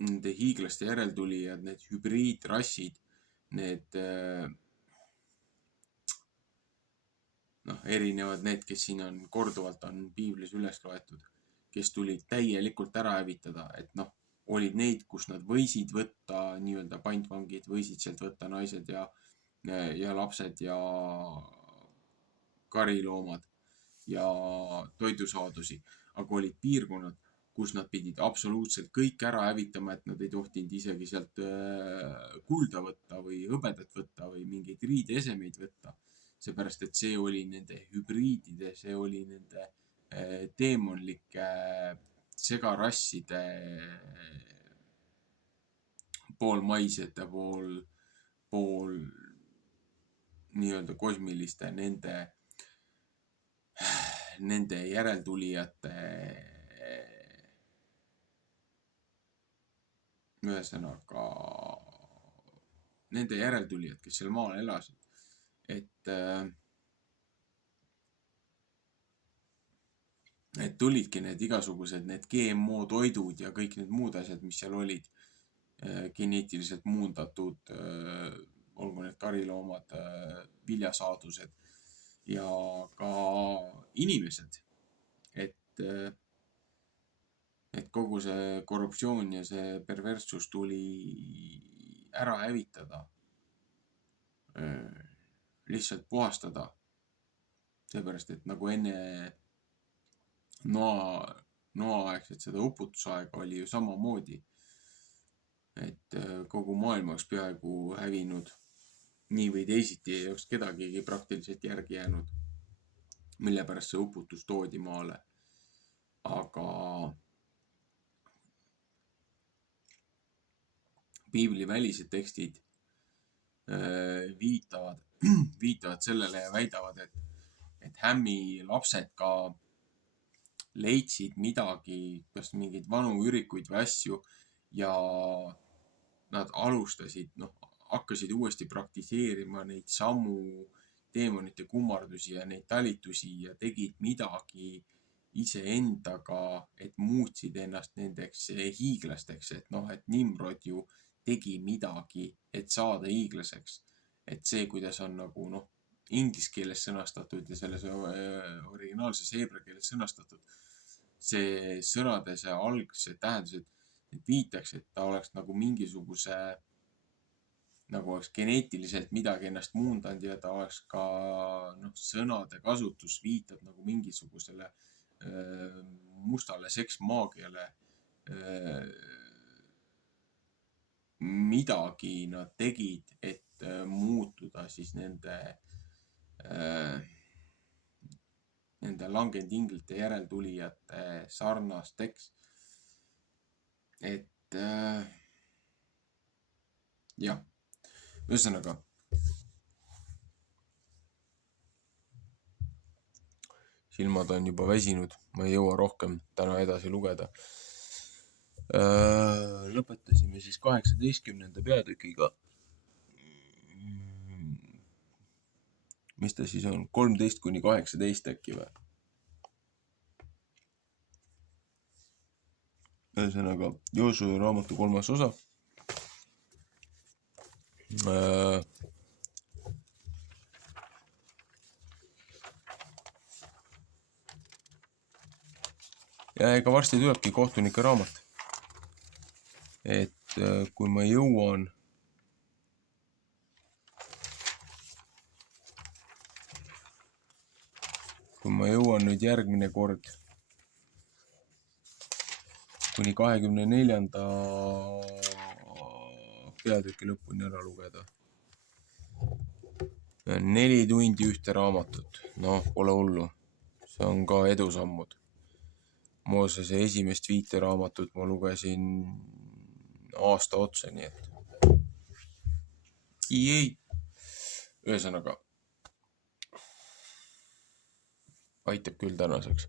nende hiiglaste järeltulijad, need hübriidrassid, need erinevad need, kes siin on korduvalt on piiblis üles loetud, kes tulid täielikult ära hävitada, et olid neid, kus nad võisid võtta nii-öelda pantvangid, võisid sealt võtta naised ja lapsed ja kariloomad ja toidusaadusi, aga olid piirkonnad, kus nad pidid absoluutselt kõik ära hävitama, et nad ei tohtinud isegi sealt kulda võtta või hõbedat võtta või mingeid riideesemeid võtta, seepärast, et see oli nende hübriidide, see oli nende teemonlike segarasside pool maisete, pool nii-öelda kosmiliste, nende järeltulijate, ühesõnaga nende järeltulijad, kes seal maal elasid, et tulidki need igasugused need GMO toidud ja kõik need muud asjad, mis seal olid, geneetiliselt muundatud, olgu need kariloomad, viljasaadused ja ka inimesed, et kogu see korruptsioon ja see perverssus tuli ära hävitada, lihtsalt puhastada, seepärast, et nagu enne noaaegset seda uputusaega oli ju samamoodi, et kogu maailm oleks peaaegu hävinud, nii või teisiti ei oleks kedagigi praktiliselt järgi jäänud, mille pärast see uputus toodi maale. Aga piibli välised tekstid viitavad sellele ja väidavad, et Hämmi lapsed ka leidsid midagi, kas mingeid vanu ürikuid või asju ja nad hakkasid uuesti praktiseerima neid samu teemonite kummardusi ja neid talitusi ja tegid midagi iseendaga, et muutsid ennast nendeks hiiglasteks, et Nimrod ju tegi midagi, et saada hiiglaseks. Et see, kuidas on nagu inglise keeles sõnastatud ja selles originaalses heebrea keeles sõnastatud, see sõnade see algsed tähendused viitaks, et ta oleks nagu mingisuguse, nagu oleks geneetiliselt midagi ennast muundanud ja ta oleks ka sõnade kasutus viitab nagu mingisugusele mustale seksmaagiale. Midagi nad tegid, et muutuda siis nende langenud inglite järeltulijate sarnasteks. Et jah, ühesõnaga silmad on juba väsinud, ma ei jõua rohkem täna edasi lugeda. Lõpetasime siis 18. peatükiga. Mis ta siis on? 13–18 äkki või? Ühesõnaga, Joosue raamatu 3. osa. Ja ega varsti tulebki kohtunike raamat. Et kui ma jõuan kui ma jõuan nüüd järgmine kord kuni 24. peatüki lõpuni ära lugeda. 4 tundi ühte raamatut. Noh, pole hullu. See on ka edusammud. Moosese esimest 5 raamatut ma lugesin aasta otsa, nii et ühesõnaga aitab küll tänaseks.